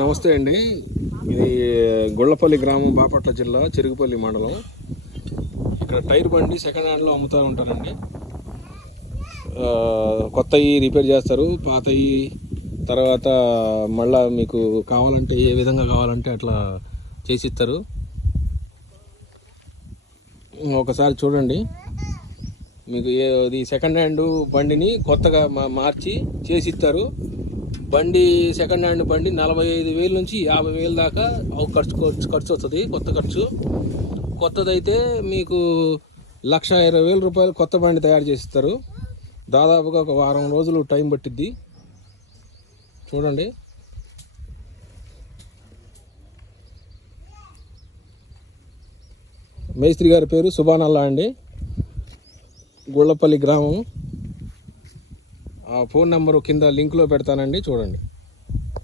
నమస్తే అండి. ఇది గుళ్ళపల్లి గ్రామం, బాపట్ల జిల్లా, చెరుగుపల్లి మండలం. ఇక్కడ టైర్ బండి సెకండ్ హ్యాండ్లో అమ్ముతూ ఉంటారండి. కొత్తవి రిపేర్ చేస్తారు, పాతవి తర్వాత మళ్ళా మీకు కావాలంటే ఏ విధంగా కావాలంటే అట్లా చేసిస్తారు. ఒకసారి చూడండి, మీకు ఇది సెకండ్ హ్యాండ్ బండిని కొత్తగా మార్చి చేసిస్తారు. బండి సెకండ్ హ్యాండ్ బండి 45,000 నుంచి 50,000 దాకా ఖర్చు వస్తుంది. కొత్త ఖర్చు. కొత్తదైతే మీకు 1,20,000 రూపాయలు కొత్త బండి తయారు చేసిస్తారు. దాదాపుగా ఒక వారం రోజులు టైం పట్టిద్ది. చూడండి, మేస్త్రి గారి పేరు సుబానల్లా అండి, గుళ్ళపల్లి గ్రామం. ఆ ఫోన్ నెంబరు కింద లింక్లో పెడతానండి, చూడండి.